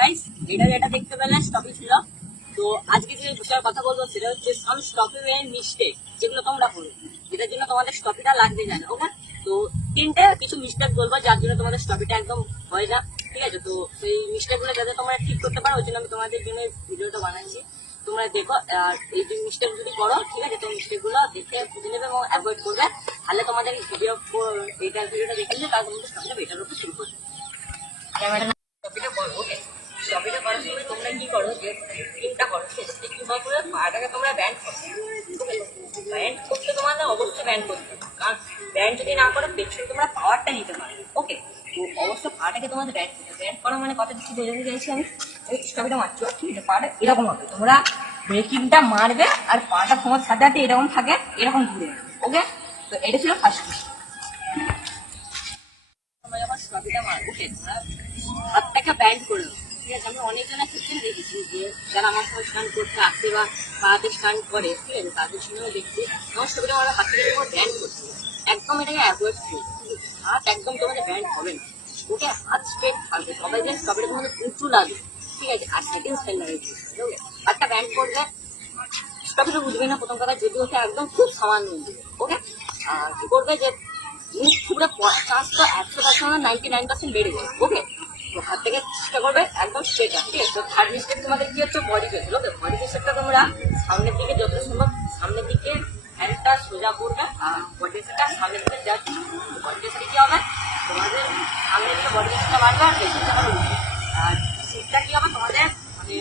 Guys এটা যেটা দেখতে পেলেন স্টপি ছিল। তো আজকে যে বিষয়ে কথা বলবো সেটা হচ্ছে সাম স্টপিং মিস্টেক যেগুলো তোমরা করো, যেটার জন্য তোমাদের স্টপিটা লাগবে না। ওকে, তো তিনটে কিছু মিস্টেক বলবো যার জন্য তোমাদের স্টপিটা একদম হয়ে যায়। ঠিক আছে, তো সেই মিস্টেক গুলো যাতে তোমরা ঠিক করতে পারো ওই জন্য আমি তোমাদের জন্য ভিডিওটা বানাচ্ছি। তোমরা দেখো আর এই যে মিস্টেক যদি করো, ঠিক আছে, তো মিস্টেক গুলো দেখে বুঝে নেবে এবং অ্যাভয়েড করবে। তাহলে তোমাদের ভিডিওটা দেখে নিলে তার তোমাদের স্টপিটা বেটার হতে শুরু করবে। স্টপিটা করো, ওকে। স্টপিটা করার সময় তোমরা কি করো, যে স্ক্রিনটা করো, কিভাবে করে পাটাকে তোমরা ব্যান্ড করো। ব্যান্ড করতে তোমার না অবশ্যই ব্যান্ড করতে হবে, কারণ ব্যান্ড যদি না করো পেছনে তোমরা পাওয়ারটা নিতে পারবে। ওকে, তো অবশ্যই পাটাকে তোমাদের ব্যান্ড করতে হবে। ব্যান্ড করা মানে কথা কিছু বোঝাতে চাইছি আমি, স্টপিটা মারছো, ঠিক আছে, পাটা এরকম হবে, তোমরা ব্রেকিংটা মারবে আর পাটা তোমার সাথে সাথে এরকম থাকে, এরকম ঘুরে। ওকে, তো এটা ছিল ফার্স্ট মিস্টেক। তোমরা যখন স্টপিটা মারবো, ওকে, তোমরা হাতটাকে ব্যান্ড করে দেবো। ঠিক আছে, আমি অনেকজনের ক্ষেত্রে দেখেছি যে যারা আমার সঙ্গে স্নান করতে আসে বা পাতে স্নান করে, ঠিক আছে, তাদের সঙ্গেও দেখছি আমার ছবিটা আমরা হাত থেকে যখন ব্যান্ড করছি একদম এটাকে অ্যাভয়েড করি। হাত একদম তোমাদের ব্যান্ড হবে না, ওকে, হাত স্ট্রেট থাকবে, সবাই যেন স্টপিটা তোমাদের উঁচু লাগবে। ঠিক আছে, আর সেকেন্ড স্টাইল লাগাইছি, ওকে, হাতটা ব্যান্ড করবে। স্টপিটা বুঝবে না প্রথম কথা, যদি ওকে একদম খুব সামান্য দিবে। ওকে, আর কি করবে যে পুরো 50% 99% বেড়ে যায়। ওকে, তো হাত থেকে চেষ্টা করবে একদম স্ট্রেট। ঠিক আছে, তো থার্ড মিস্টেক তোমাদের কি হচ্ছে, বডি প্রেসার। ওকে, বডি প্রেসারটা তোমরা সামনের দিকে যত সম্ভব সামনের দিকে হ্যান্ডটা সোজা করবে আর বডি প্রেসারটা সামনের দিকে যাচ্ছে। বডি প্রেসারে কি হবে, তোমাদের সামনের দিকে বডি প্রেসারটা বাড়বে আর প্রেসারটা আবার উঠবে। আর সিটটা কি হবে তোমাদের, মানে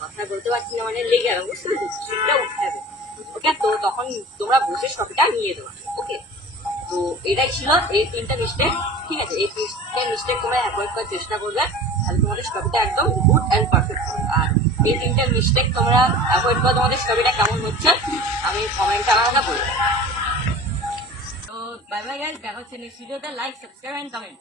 কথা বলতে পারছি না, মানে লেগে যাবে, বুঝতে পারছি, সিটটা উঠে যাবে। ওকে, তো তখন তোমরা বসে স্টপিটা নিয়ে দেবে। ওকে, তো এটাই ছিল এই তিনটা মিস্টেক। ঠিক আছে, এই তিনটা মিস্টেক তোমরা অ্যাভয়েড করার চেষ্টা করবে, তাহলে তোমাদের স্টপিটা একদম গুড অ্যান্ড পারফেক্ট হবে। আর এই তিনটা মিস্টেক তোমরা অ্যাভয়েড করে তোমাদের স্টপিটা কেমন হচ্ছে আমি কমেন্টে আমাকে বলবো। তো বাই বাই গাইস, দেখা হচ্ছে নেক্সট ভিডিওতে। Like, subscribe and comment.